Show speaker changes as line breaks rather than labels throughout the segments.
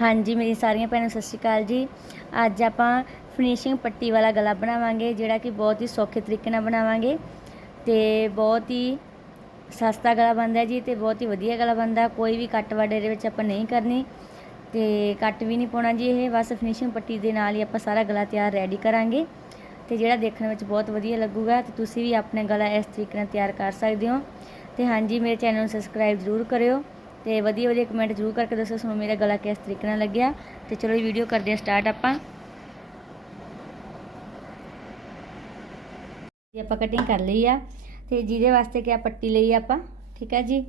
ਹਾਂਜੀ ਮੇਰੀ ਸਾਰੀਆਂ ਭੈਣਾਂ, ਸਤਿ ਸ਼੍ਰੀ ਅਕਾਲ ਜੀ। ਅੱਜ ਆਪਾਂ ਫਿਨਿਸ਼ਿੰਗ ਪੱਟੀ ਵਾਲਾ ਗਲਾ ਬਣਾਵਾਂਗੇ, ਜਿਹੜਾ ਕਿ ਬਹੁਤ ਹੀ ਸੌਖੇ ਤਰੀਕੇ ਨਾਲ ਬਣਾਵਾਂਗੇ। ਤੇ ਬਹੁਤ ਹੀ ਸਸਤਾ ਗਲਾ ਬਣਦਾ ਜੀ ਤੇ ਬਹੁਤ ਹੀ ਵਧੀਆ ਗਲਾ ਬਣਦਾ। ਕੋਈ ਵੀ ਕੱਟ ਵਾਡੇ ਦੇ ਵਿੱਚ ਆਪਾਂ ਨਹੀਂ ਕਰਨੀ। ਤੇ ਕੱਟ ਵੀ ਨਹੀਂ ਪਾਉਣਾ ਜੀ ਇਹ। ਬਸ ਫਿਨਿਸ਼ਿੰਗ ਪੱਟੀ ਦੇ ਨਾਲ ਹੀ ਆਪਾਂ ਸਾਰਾ ਗਲਾ ਤਿਆਰ ਰੈਡੀ ਕਰਾਂਗੇ। ਤੇ ਜਿਹੜਾ ਦੇਖਣ ਵਿੱਚ ਬਹੁਤ ਵਧੀਆ ਲੱਗੂਗਾ ਤੇ ਤੁਸੀਂ ਵੀ ਆਪਣੇ ਗਲਾ ਇਸ ਤਰੀਕੇ ਨਾਲ ਤਿਆਰ ਕਰ ਸਕਦੇ ਹੋ। ਤੇ ਹਾਂਜੀ, ਮੇਰੇ ਚੈਨਲ ਨੂੰ ਸਬਸਕ੍ਰਾਈਬ ਜ਼ਰੂਰ ਕਰਿਓ। ਤੇ ਵਧੀਆ ਵਧੀਆ ਕਮੈਂਟ ਜ਼ਰੂਰ ਕਰਕੇ ਦੱਸੋ ਤੁਹਾਨੂੰ ਮੇਰਾ ਗਲਾ ਕਿਸ ਤਰੀਕੇ ਨਾਲ ਲੱਗਿਆ। ਤੇ ਚਲੋ ਇਹ ਵੀਡੀਓ ਕਰਦੇ ਹਾਂ ਸਟਾਰਟ ਆਪਾਂ। ਇਹ ਆਪਾਂ ਕਟਿੰਗ ਕਰ ਲਈ ਆ। ਤੇ ਜਿਹਦੇ ਵਾਸਤੇ ਕਿ ਆ ਪੱਟੀ ਲਈ ਆਪਾਂ, ਠੀਕ ਹੈ ਜੀ?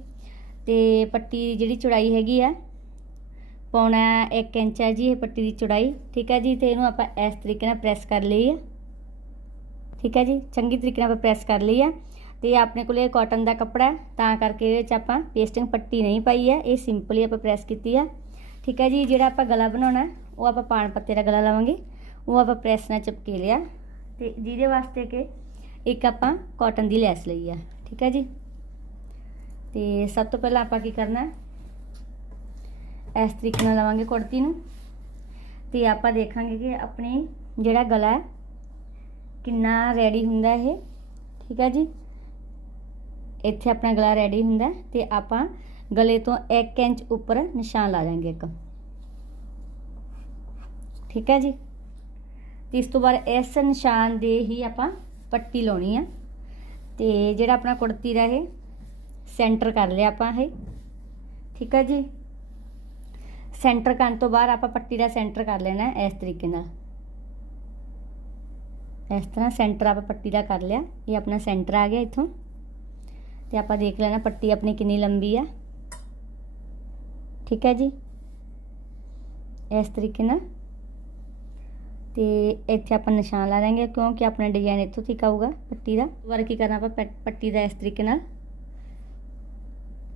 ਤੇ ਪੱਟੀ ਦੀ ਜਿਹੜੀ ਚੌੜਾਈ ਹੈਗੀ ਆ, ਪੌਣਾ 1 ਇੰਚ ਹੈ ਜੀ ਇਹ ਪੱਟੀ ਦੀ ਚੌੜਾਈ, ਠੀਕ ਹੈ ਜੀ? ਤੇ ਇਹਨੂੰ ਆਪਾਂ ਇਸ ਤਰੀਕੇ ਨਾਲ ਪ੍ਰੈਸ ਕਰ ਲਈ ਆ। ਠੀਕ ਹੈ ਜੀ? ਚੰਗੀ ਤਰੀਕੇ ਨਾਲ ਆਪਾਂ ਪ੍ਰੈਸ ਕਰ ਲਈ ਆ। ਤੇ ਆਪਣੇ ਕੋਲੇ ਕਾਟਨ ਦਾ ਕੱਪੜਾ ਤਾਂ ਕਰਕੇ ਇਹਦੇ ਵਿੱਚ ਆਪਾਂ ਪੇਸਟਿੰਗ ਪੱਟੀ ਨਹੀਂ ਪਾਈ ਹੈ, ਇਹ ਸਿੰਪਲੀ ਆਪਾਂ ਪ੍ਰੈਸ ਕੀਤੀ ਆ ਠੀਕ ਹੈ ਜੀ, ਜਿਹੜਾ ਆਪਾਂ ਗਲਾ ਬਣਾਉਣਾ ਉਹ ਆਪਾਂ ਪਾਣ ਪੱਤੇ ਦਾ ਗਲਾ ਲਾਵਾਂਗੇ। ਉਹ ਆਪਾਂ ਪ੍ਰੈਸ ਨਾਲ ਚਿਪਕੇ ਲਿਆ। ਤੇ ਜਿਹਦੇ ਵਾਸਤੇ ਕਿ ਇੱਕ ਆਪਾਂ ਕਾਟਨ ਦੀ ਲੈਸ ਲਈ ਆ ਠੀਕ ਹੈ ਜੀ। ਤੇ ਸਭ ਤੋਂ ਪਹਿਲਾਂ ਆਪਾਂ ਕੀ ਕਰਨਾ ਇਸ ਤਰੀਕੇ ਨਾਲ ਲਵਾਂਗੇ ਕੁੜਤੀ ਨੂੰ। ਤੇ ਆਪਾਂ ਦੇਖਾਂਗੇ ਕਿ ਆਪਣੇ ਜਿਹੜਾ ਗਲਾ ਕਿੰਨਾ ਰੈਡੀ ਹੁੰਦਾ ਇਹ। ਠੀਕ ਹੈ ਜੀ। ਇੱਥੇ ਆਪਣਾ ਗਲਾ ਰੈਡੀ ਹੁੰਦਾ ਹੈ ਤੇ ਆਪਾਂ ਗਲੇ ਤੋਂ 1 ਇੰਚ ਉੱਪਰ ਨਿਸ਼ਾਨ ਲਾ ਦਾਂਗੇ ਇੱਕ। ਠੀਕ ਹੈ ਜੀ? ਤੇ ਇਸ ਤੋਂ ਬਾਅਦ ਇਸ ਨਿਸ਼ਾਨ ਦੇ ਹੀ ਆਪਾਂ ਪੱਟੀ ਲਾਉਣੀ ਆ। ਤੇ ਜਿਹੜਾ ਆਪਣਾ ਕੁੜਤੀ ਦਾ ਇਹ ਸੈਂਟਰ ਕਰ ਲਿਆ ਆਪਾਂ ਇਹ। ਠੀਕ ਹੈ ਜੀ? ਸੈਂਟਰ ਕਰਨ ਤੋਂ ਬਾਅਦ ਆਪਾਂ ਪੱਟੀ ਦਾ ਸੈਂਟਰ ਕਰ ਲੈਣਾ ਇਸ ਤਰੀਕੇ ਨਾਲ। ਇਸ ਤਰ੍ਹਾਂ ਸੈਂਟਰ ਆਪਾਂ ਪੱਟੀ ਦਾ ਕਰ ਲਿਆ। ਇਹ ਆਪਣਾ ਸੈਂਟਰ ਆ ਗਿਆ ਇੱਥੋਂ। ਤੇ ਆਪਾਂ ਦੇਖ ਲੈਣਾ ਪੱਟੀ ਆਪਣੀ ਕਿੰਨੀ ਲੰਬੀ ਆ। ਠੀਕ ਹੈ ਜੀ? ਇਸ ਤਰੀਕੇ ਨਾਲ। ਤੇ ਇੱਥੇ ਆਪਾਂ ਨਿਸ਼ਾਨ ਲਾ ਲਾਂਗੇ ਕਿਉਂਕਿ ਆਪਣਾ ਡਿਜ਼ਾਈਨ ਇੱਥੋਂ ਤੱਕ ਆਊਗਾ ਪੱਟੀ ਦਾ। ਵਾਰ ਕੀ ਕਰਨਾ ਆਪਾਂ ਪੈ- ਪੱਟੀ ਦਾ ਇਸ ਤਰੀਕੇ ਨਾਲ।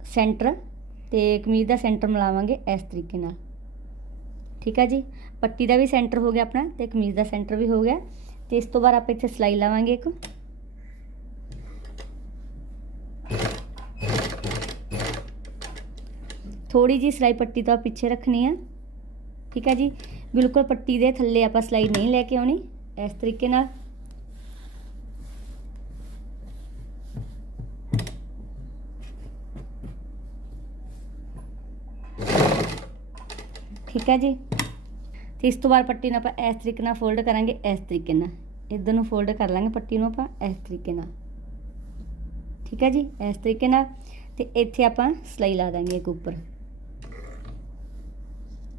ਸੈਂਟਰ ਤੇ ਕਮੀਜ਼ ਦਾ ਸੈਂਟਰ ਮਿਲਾਵਾਂਗੇ ਇਸ ਤਰੀਕੇ ਨਾਲ। ਠੀਕ ਹੈ ਜੀ? ਪੱਟੀ ਦਾ ਵੀ ਸੈਂਟਰ ਹੋ ਗਿਆ ਆਪਣਾ ਤੇ ਕਮੀਜ਼ ਦਾ ਸੈਂਟਰ ਵੀ ਹੋ ਗਿਆ। ਤੇ ਇਸ ਤੋਂ ਬਾਅਦ ਆਪਾਂ ਇੱਥੇ ਸਲਾਈ ਲਾਵਾਂਗੇ ਇੱਕ। ਥੋੜੀ ਜੀ ਸਲਾਈ ਪੱਟੀ ਤੋਂ ਪਿੱਛੇ ਰੱਖਣੀ ਆ। ਠੀਕ ਹੈ ਜੀ? ਬਿਲਕੁਲ ਪੱਟੀ ਦੇ ਥੱਲੇ ਆਪਾਂ ਸਲਾਈ ਨਹੀਂ ਲੈ ਕੇ ਆਉਣੀ, ਇਸ ਤਰੀਕੇ ਨਾਲ। ਠੀਕ ਹੈ ਜੀ? ਤੇ ਇਸ ਤੋਂ ਬਾਅਦ ਪੱਟੀ ਨੂੰ ਆਪਾਂ ਇਸ ਤਰੀਕੇ ਨਾਲ ਫੋਲਡ ਕਰਾਂਗੇ, ਇਸ ਤਰੀਕੇ ਨਾਲ। ਇਧਰ ਨੂੰ ਫੋਲਡ ਕਰ ਲਾਂਗੇ ਪੱਟੀ ਨੂੰ ਆਪਾਂ, ਇਸ ਤਰੀਕੇ ਨਾਲ। ਠੀਕ ਹੈ ਜੀ? ਇਸ ਤਰੀਕੇ ਨਾਲ। ਤੇ ਇੱਥੇ ਆਪਾਂ ਸਲਾਈ ਲਾ ਦਾਂਗੇ ਇੱਕ ਉੱਪਰ।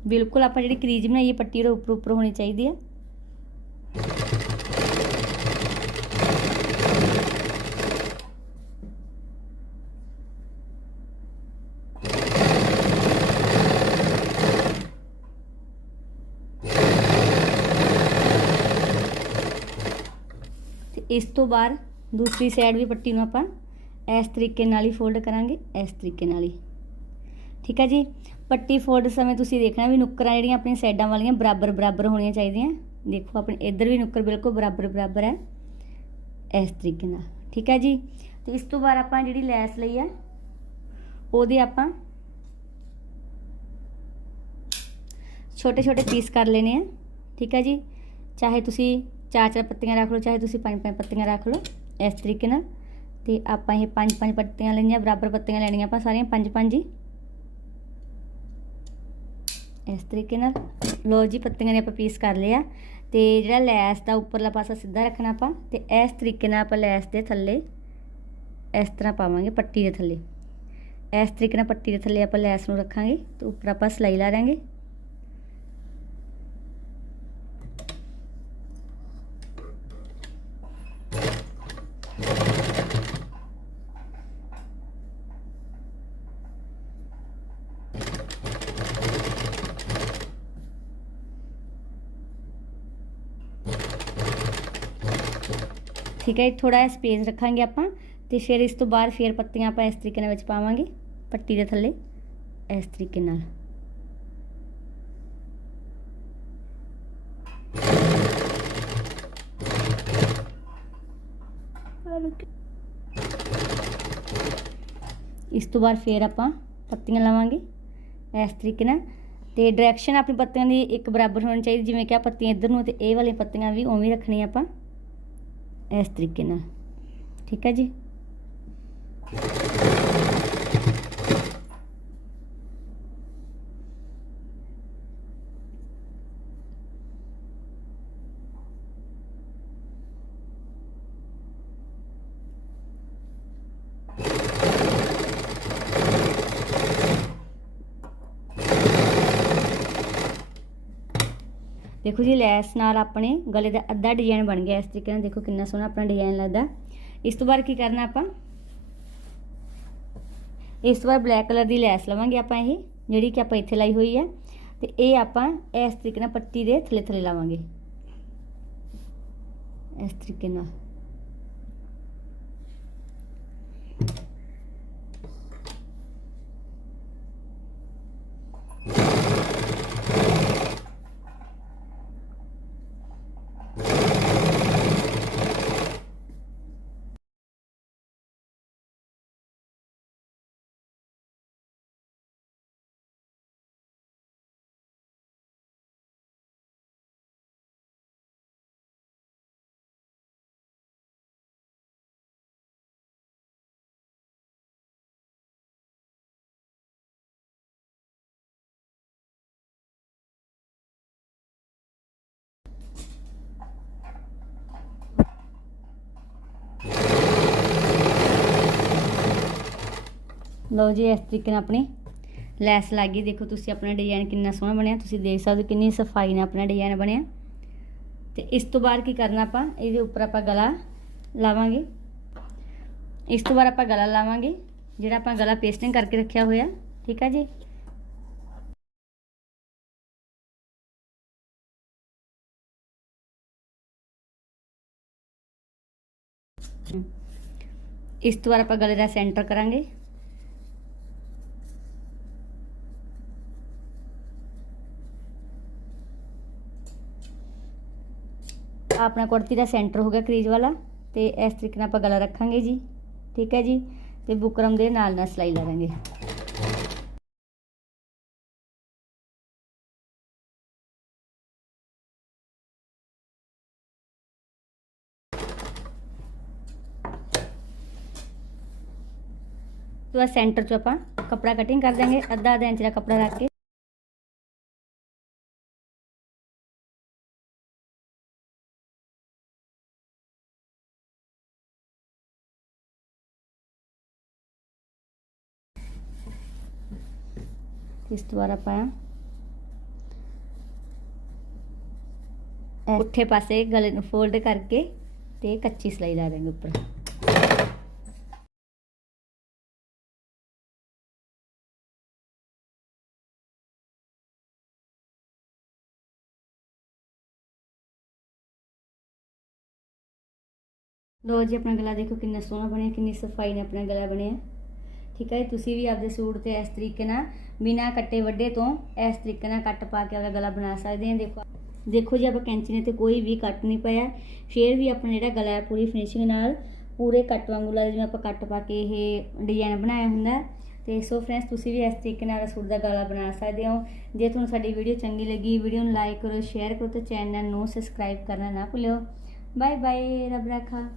ਬਿਲਕੁਲ ਆਪਾਂ ਜਿਹੜੀ ਕਰੀਜ਼ ਬਣਾਈ ਹੈ ਪੱਟੀ ਦੇ ਉੱਪਰ ਉੱਪਰ ਹੋਣੀ ਚਾਹੀਦੀ ਹੈ ਤੇ ਇਸ ਤੋਂ ਬਾਅਦ ਦੂਸਰੀ ਸਾਈਡ ਵੀ ਪੱਟੀ ਨੂੰ ਆਪਾਂ ਇਸ ਤਰੀਕੇ ਨਾਲ ਹੀ ਫੋਲਡ ਕਰਾਂਗੇ ਇਸ ਤਰੀਕੇ ਨਾਲ ਹੀ ਠੀਕ ਹੈ ਜੀ ਪੱਟੀ ਫੋਲਡ ਸਮੇਂ ਤੁਸੀਂ ਦੇਖਣਾ ਵੀ ਨੁੱਕਰਾਂ ਜਿਹੜੀਆਂ ਆਪਣੀਆਂ ਸਾਈਡਾਂ ਵਾਲੀਆਂ ਬਰਾਬਰ ਬਰਾਬਰ ਹੋਣੀਆਂ ਚਾਹੀਦੀਆਂ। ਦੇਖੋ, ਆਪਣੇ ਇੱਧਰ ਵੀ ਨੁੱਕਰ ਬਿਲਕੁਲ ਬਰਾਬਰ ਬਰਾਬਰ ਹੈ। ਇਸ ਤਰੀਕੇ ਨਾਲ, ਠੀਕ ਹੈ ਜੀ? ਤੇ ਇਸ ਤੋਂ ਬਾਅਦ ਆਪਾਂ ਜਿਹੜੀ ਲੈਸ ਲਈ ਆ ਉਹਦੇ ਆਪਾਂ ਛੋਟੇ ਛੋਟੇ ਪੀਸ ਕਰ ਲੈਣੇ ਆ, ਠੀਕ ਹੈ ਜੀ? ਚਾਹੇ ਤੁਸੀਂ ਚਾਰ ਚਾਰ ਪੱਤੀਆਂ ਰੱਖ ਲਓ, ਚਾਹੇ ਤੁਸੀਂ ਪੰਜ ਪੰਜ ਪੱਤੀਆਂ ਰੱਖ ਲਓ, ਇਸ ਤਰੀਕੇ ਨਾਲ। ਤੇ ਆਪਾਂ ਇਹ ਪੰਜ ਪੰਜ ਪੱਤੀਆਂ ਲੈਣੀਆਂ ਬਰਾਬਰ ਪੱਤੀਆਂ ਲੈਣੀਆਂ ਆਪਾਂ ਸਾਰੀਆਂ ਪੰਜ ਪੰਜ ਹੀ। ਇਸ ਤਰੀਕੇ ਨਾਲ। ਲੋ ਜੀ, ਪੱਤੀਆਂ ਨੇ ਆਪਾਂ ਪੀਸ ਕਰ ਲਿਆ ਤੇ ਜਿਹੜਾ ਲੈਸ ਦਾ ਉੱਪਰਲਾ ਪਾਸਾ ਸਿੱਧਾ ਰੱਖਣਾ ਆਪਾਂ, ਤੇ ਇਸ ਤਰੀਕੇ ਨਾਲ ਆਪਾਂ ਲੈਸ ਦੇ ਥੱਲੇ ਇਸ ਤਰ੍ਹਾਂ ਪਾਵਾਂਗੇ, ਪੱਟੀ ਦੇ ਥੱਲੇ। ਇਸ ਤਰੀਕੇ ਨਾਲ ਪੱਟੀ ਦੇ ਥੱਲੇ ਆਪਾਂ ਲੈਸ ਨੂੰ ਰੱਖਾਂਗੇ ਤੇ ਉੱਪਰ ਆਪਾਂ ਸਲਾਈ ਲਾ ਦਾਂਗੇ ਠੀਕ ਹੈ ਥੋੜਾ ਜਿਹਾ ਸਪੇਸ ਰੱਖਾਂਗੇ ਆਪਾਂ ਤੇ ਫਿਰ ਇਸ ਤੋਂ ਬਾਅਦ ਫਿਰ ਪੱਤੀਆਂ ਆਪਾਂ ਇਸ ਤਰੀਕੇ ਨਾਲ ਵਿੱਚ ਪਾਵਾਂਗੇ, ਪੱਟੀ ਦੇ ਥੱਲੇ, ਇਸ ਤਰੀਕੇ ਨਾਲ। ਇਸ ਤੋਂ ਬਾਅਦ ਫਿਰ ਆਪਾਂ ਪੱਤੀਆਂ ਲਾਵਾਂਗੇ, ਇਸ ਤਰੀਕੇ ਨਾਲ। ਤੇ ਡਾਇਰੈਕਸ਼ਨ ਆਪਣੀ ਪੱਤੀਆਂ ਦੀ ਇੱਕ ਬਰਾਬਰ ਹੋਣੀ ਚਾਹੀਦੀ, ਜਿਵੇਂ ਕਿ ਆ ਪੱਤੀਆਂ ਇੱਧਰ ਨੂੰ ਤੇ ਇਹ ਵਾਲੀਆਂ ਪੱਤੀਆਂ ਵੀ ਉਵੇਂ ਰੱਖਣੀਆਂ ਆਪਾਂ। ਇਸ ਤਰੀਕੇ ਨਾਲ। ਠੀਕ ਹੈ ਜੀ? ਦੇਖੋ ਜੀ, ਲੈਸ ਨਾਲ ਆਪਣੇ ਗਲੇ ਦਾ ਅੱਧਾ ਡਿਜ਼ਾਈਨ ਬਣ ਗਿਆ ਇਸ ਤਰੀਕੇ ਨਾਲ। ਦੇਖੋ ਕਿੰਨਾ ਸੋਹਣਾ ਆਪਣਾ ਡਿਜ਼ਾਈਨ ਲੱਗਦਾ। ਇਸ ਤੋਂ ਬਾਅਦ ਕੀ ਕਰਨਾ ਆਪਾਂ? ਇਸ ਤੋਂ ਬਾਅਦ ਬਲੈਕ ਕਲਰ ਦੀ ਲੈਸ ਲਵਾਂਗੇ ਆਪਾਂ ਇਹ, ਜਿਹੜੀ ਕਿ ਆਪਾਂ ਇੱਥੇ ਲਾਈ ਹੋਈ ਹੈ। ਤੇ ਇਹ ਆਪਾਂ ਇਸ ਤਰੀਕੇ ਨਾਲ ਪੱਟੀ ਦੇ ਥੱਲੇ ਥੱਲੇ ਲਾਵਾਂਗੇ। ਇਸ ਤਰੀਕੇ ਨਾਲ। ਲਓ ਜੀ, ਇਸ ਤਰੀਕੇ ਨਾਲ ਆਪਣੀ ਲੈਸ ਲੱਗ ਗਈ। ਦੇਖੋ, ਤੁਸੀਂ ਆਪਣਾ ਡਿਜ਼ਾਈਨ ਕਿੰਨਾ ਸੋਹਣਾ ਬਣਿਆ। ਤੁਸੀਂ ਦੇਖ ਸਕਦੇ ਹੋ ਕਿੰਨੀ ਸਫ਼ਾਈ ਨਾਲ ਆਪਣਾ ਡਿਜ਼ਾਈਨ ਬਣਿਆ। ਤੇ ਇਸ ਤੋਂ ਬਾਅਦ ਕੀ ਕਰਨਾ ਆਪਾਂ? ਇਹਦੇ ਉੱਪਰ ਆਪਾਂ ਗਲਾ ਲਾਵਾਂਗੇ। ਇਸ ਤੋਂ ਬਾਅਦ ਆਪਾਂ ਗਲਾ ਲਾਵਾਂਗੇ, ਜਿਹੜਾ ਆਪਾਂ ਗਲਾ ਪੇਸਟਿੰਗ ਕਰਕੇ ਰੱਖਿਆ ਹੋਇਆ। ਠੀਕ ਹੈ ਜੀ? ਇਸ ਤੋਂ ਬਾਅਦ ਆਪਾਂ ਗਲੇ ਦਾ ਸੈਂਟਰ ਕਰਾਂਗੇ। ਆਪਣਾ ਕੁੜਤੀ ਦਾ ਸੈਂਟਰ ਹੋ ਗਿਆ ਕਰੀਜ ਵਾਲਾ ਤੇ ਇਸ ਤਰੀਕੇ ਨਾਲ ਆਪਾਂ ਗਲਾ ਰੱਖਾਂਗੇ ਜੀ। ਠੀਕ ਹੈ ਜੀ? ਤੇ ਬੁਕਰਮ ਦੇ ਨਾਲ ਨਾਲ ਸਿਲਾਈ ਲਾਵਾਂਗੇ ਤੋਂ ਸੈਂਟਰ 'ਚ ਆਪਾਂ ਕਪੜਾ ਕਟਿੰਗ ਕਰ ਦਾਂਗੇ। ਅੱਧਾ ਅੱਧਾ ਇੰਚ ਦਾ ਕਪੜਾ ਰੱਖ ਕੇ ਇਸ ਤੋਂ ਬਾਅਦ ਆਪਾਂ ਉੱਠੇ ਪਾਸੇ ਗਲੇ ਨੂੰ ਫੋਲਡ ਕਰਕੇ ਤੇ ਕੱਚੀ ਸਿਲਾਈ ਲਾ ਦਾਂਗੇ ਉੱਪਰ। ਲੋ ਜੀ, ਆਪਣਾ ਗਲਾ ਦੇਖੋ ਕਿੰਨਾ ਸੋਹਣਾ ਬਣਿਆ, ਕਿੰਨੀ ਸਫ਼ਾਈ ਨਾਲ ਆਪਣਾ ਗਲਾ ਬਣਿਆ। ਠੀਕ ਹੈ ਤੁਸੀਂ ਵੀ ਆਪਦੇ ਸੂਟ ਤੇ ਇਸ ਤਰੀਕੇ ਨਾਲ ਬਿਨਾ ਕੱਟੇ ਵੱਡੇ ਤੋਂ ਇਸ ਤਰੀਕੇ ਨਾਲ ਕੱਟ ਪਾ ਕੇ ਆਪਦਾ ਗਲਾ ਬਣਾ ਸਕਦੇ ਹਾਂ। ਦੇਖੋ ਦੇਖੋ ਜੀ, ਆਪਾਂ ਕੈਂਚੀ ਨੇ ਤੇ ਕੋਈ ਵੀ ਕੱਟ ਨਹੀਂ ਪਾਇਆ। ਫੇਰ ਵੀ ਆਪਣਾ ਜਿਹੜਾ ਗਲਾ ਹੈ, ਪੂਰੀ ਫਿਨਿਸ਼ਿੰਗ ਨਾਲ ਪੂਰੇ ਕੱਟ ਵਾਂਗੂ ਲੱਗਦਾ ਜਿਵੇਂ ਆਪਾਂ ਕੱਟ ਪਾ ਕੇ ਇਹ ਡਿਜ਼ਾਈਨ ਬਣਾਇਆ ਹੁੰਦਾ ਤੇ ਸੋ ਫਰੈਂਡਸ ਤੁਸੀਂ ਵੀ ਇਸ ਤਰੀਕੇ ਨਾਲ ਸੂਟ ਦਾ ਗਲਾ ਬਣਾ ਸਕਦੇ ਹੋ। ਜੇ ਤੁਹਾਨੂੰ ਸਾਡੀ ਵੀਡੀਓ ਚੰਗੀ ਲੱਗੀ ਵੀਡੀਓ ਨੂੰ ਲਾਈਕ ਕਰੋ ਸ਼ੇਅਰ ਕਰੋ ਤੇ ਚੈਨਲ ਨੂੰ ਸਬਸਕ੍ਰਾਈਬ ਕਰਨਾ ਨਾ ਭੁੱਲਿਓ। ਬਾਏ ਬਾਏ ਰੱਬ ਰਾਖਾ।